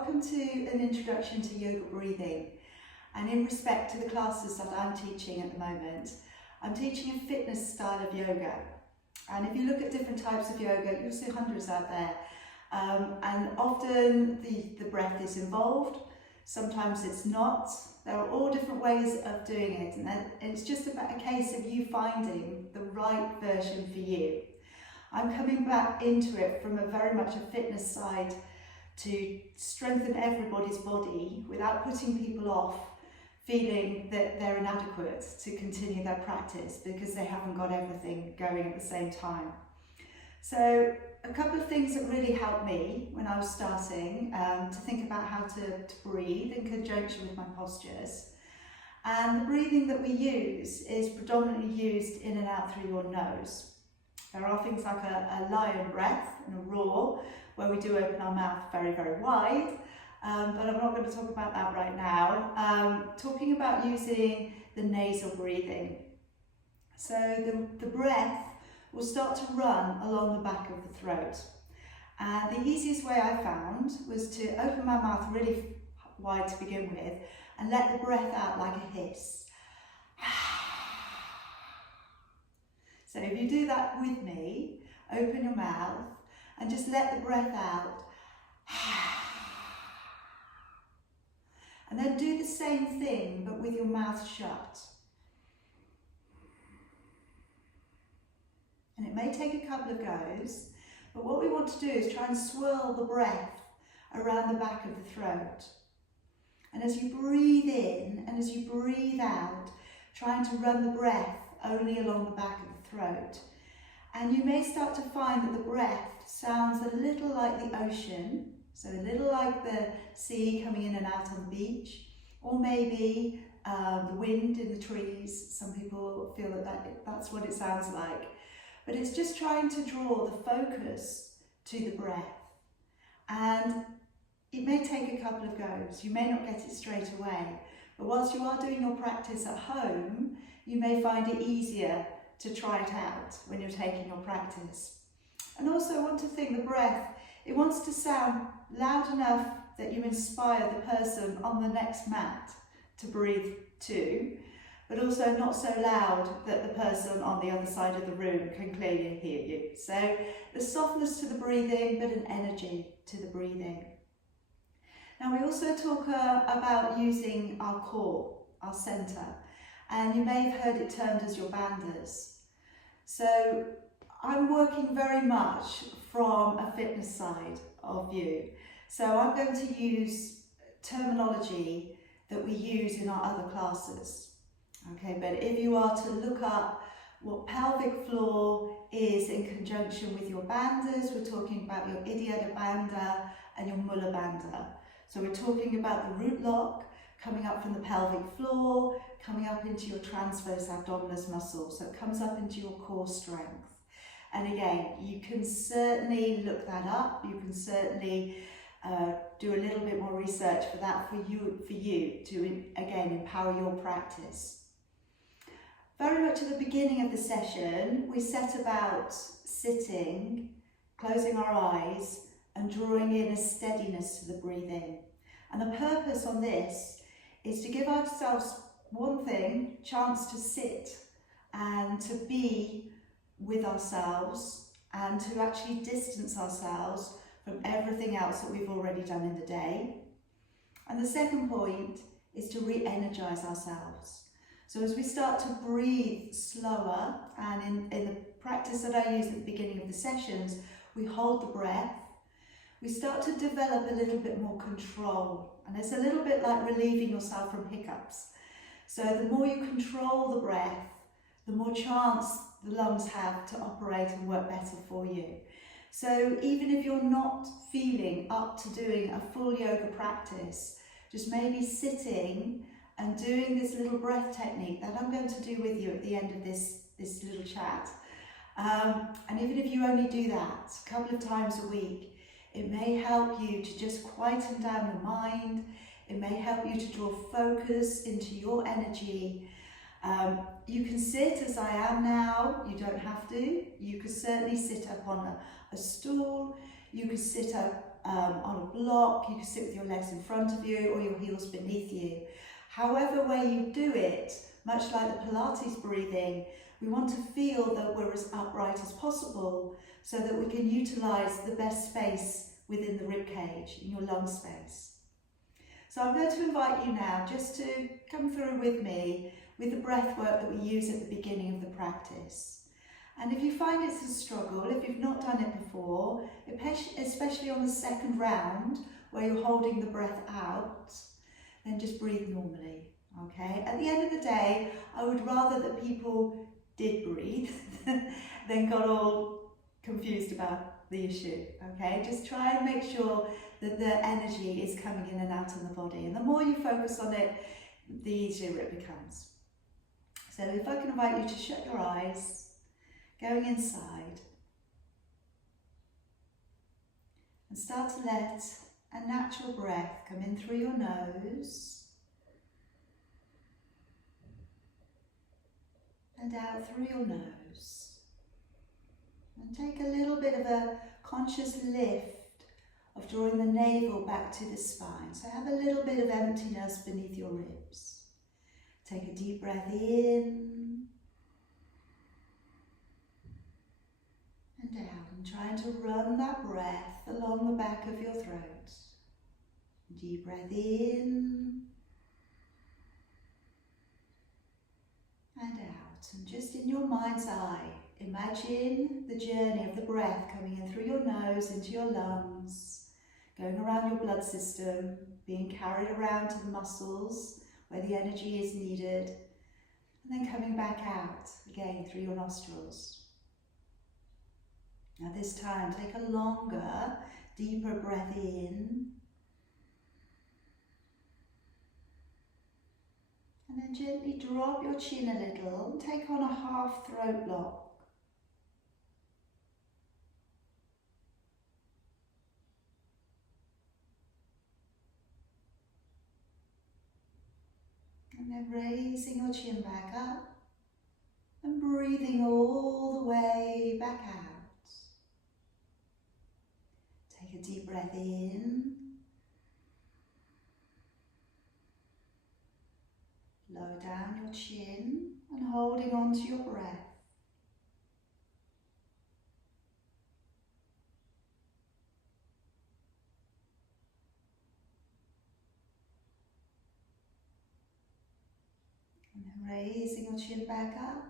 welcome to an introduction to yoga breathing. And in respect to the classes that I'm teaching at the moment, I'm teaching a fitness style of yoga. And if you look at different types of yoga, you'll see hundreds out there. And often the breath is involved, sometimes it's not. There are all different ways of doing it, and it's just about a case of you finding the right version for you. I'm coming back into it from a very much a fitness side to strengthen everybody's body without putting people off feeling that they're inadequate to continue their practice because they haven't got everything going at the same time. So a couple of things that really helped me when I was starting to think about how to breathe in conjunction with my postures. And the breathing that we use is predominantly used in and out through your nose. There are things like a lion breath and a roar, where we do open our mouth very, very wide, but I'm not going to talk about that right now. Talking about using the nasal breathing. So the breath will start to run along the back of the throat. And the easiest way I found was to open my mouth really wide to begin with and let the breath out like a hiss. So if you do that with me, open your mouth and just let the breath out. And then do the same thing, but with your mouth shut. And it may take a couple of goes, but what we want to do is try and swirl the breath around the back of the throat. And as you breathe in and as you breathe out, trying to run the breath only along the back of the throat. And you may start to find that the breath sounds a little like the ocean, so a little like the sea coming in and out on the beach, or maybe the wind in the trees. Some people feel that's what it sounds like. But it's just trying to draw the focus to the breath. And it may take a couple of goes. You may not get it straight away. But whilst you are doing your practice at home, you may find it easier to try it out when you're taking your practice. And also I want to think the breath, it wants to sound loud enough that you inspire the person on the next mat to breathe too, but also not so loud that the person on the other side of the room can clearly hear you. So the softness to the breathing, but an energy to the breathing. Now we also talk about using our core, our centre, and you may have heard it termed as your bandhas. So I'm working very much from a fitness side of view. So I'm going to use terminology that we use in our other classes. Okay, but if you are to look up what pelvic floor is in conjunction with your bandhas, we're talking about your Ujjayi bandha and your Mula bandha. So we're talking about the root lock coming up from the pelvic floor, coming up into your transverse abdominis muscle. So it comes up into your core strength. And again, you can certainly look that up. You can certainly do a little bit more research for that for you to, again, empower your practice. Very much at the beginning of the session, we set about sitting, closing our eyes, and drawing in a steadiness to the breathing. And the purpose on this is to give ourselves one thing, chance to sit and to be with ourselves and to actually distance ourselves from everything else that we've already done in the day. And the second point is to re-energize ourselves. So as we start to breathe slower, and in the practice that I use at the beginning of the sessions, we hold the breath, we start to develop a little bit more control. And it's a little bit like relieving yourself from hiccups. So the more you control the breath, the more chance the lungs have to operate and work better for you. So even if you're not feeling up to doing a full yoga practice, just maybe sitting and doing this little breath technique that I'm going to do with you at the end of this little chat. And even if you only do that a couple of times a week, it may help you to just quieten down your mind. It may help you to draw focus into your energy. You can sit as I am now, you don't have to. You could certainly sit up on a stool. You could sit up on a block, you can sit with your legs in front of you or your heels beneath you. However way you do it, much like the Pilates breathing, we want to feel that we're as upright as possible so that we can utilise the best space within the rib cage, in your lung space. So I'm going to invite you now just to come through with me with the breath work that we use at the beginning of the practice. And if you find it's a struggle, if you've not done it before, especially on the second round where you're holding the breath out, then just breathe normally, okay? At the end of the day, I would rather that people did breathe than got all confused about the issue, okay? Just try and make sure that the energy is coming in and out of the body. And the more you focus on it, the easier it becomes. So if I can invite you to shut your eyes, going inside, and start to let a natural breath come in through your nose and out through your nose. And take a little bit of a conscious lift of drawing the navel back to the spine. So have a little bit of emptiness beneath your ribs. Take a deep breath in and out, and trying to run that breath along the back of your throat. Deep breath in and out, and just in your mind's eye, imagine the journey of the breath coming in through your nose into your lungs, going around your blood system, being carried around to the muscles where the energy is needed, and then coming back out again through your nostrils. Now this time, take a longer, deeper breath in, and then gently drop your chin a little and take on a half throat lock. And then raising your chin back up and breathing all the way back out. Take a deep breath in. Lower down your chin and holding on to your breath. And then raising your chin back up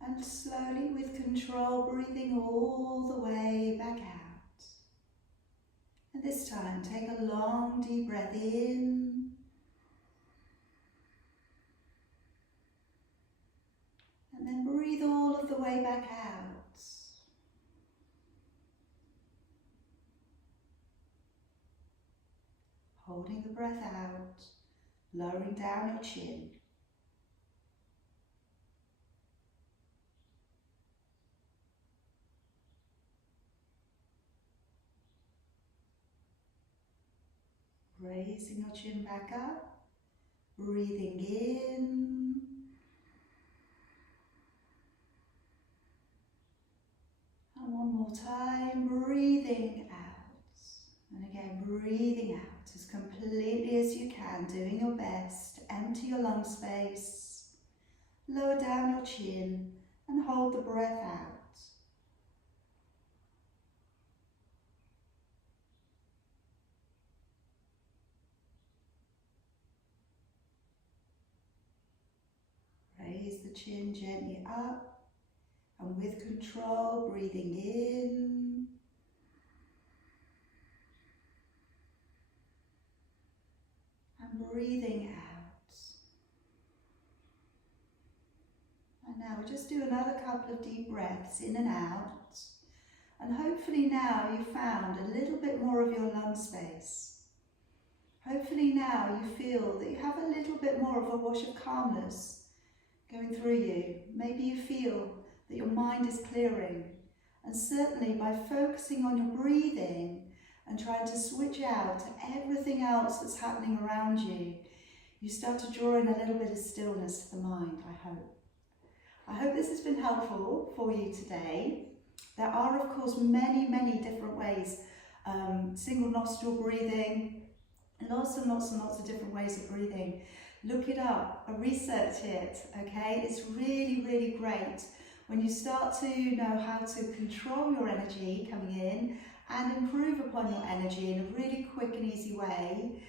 and slowly with control breathing all the way back out. And this time take a long deep breath in and then breathe all of the way back out. Holding the breath out, lowering down your chin. Raising your chin back up, breathing in and one more time, breathing out, and again breathing out as completely as you can, doing your best. Empty your lung space, lower down your chin and hold the breath out. Raise the chin gently up and with control, breathing in and breathing out. And now we'll just do another couple of deep breaths in and out. And hopefully now you've found a little bit more of your lung space. Hopefully now you feel that you have a little bit more of a wash of calmness going through you. Maybe you feel that your mind is clearing, and certainly by focusing on your breathing and trying to switch out to everything else that's happening around you, you start to draw in a little bit of stillness to the mind, I hope. I hope this has been helpful for you today. There are of course many different ways single nostril breathing, lots and lots and lots of different ways of breathing. Look it up, research it, okay? It's really, really great when you start to know how to control your energy coming in and improve upon your energy in a really quick and easy way.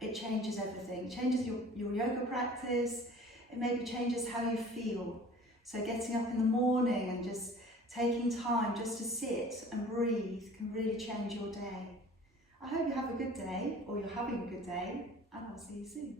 It changes everything. It changes your yoga practice. It maybe changes how you feel. So getting up in the morning and just taking time just to sit and breathe can really change your day. I hope you have a good day, or you're having a good day, and I'll see you soon.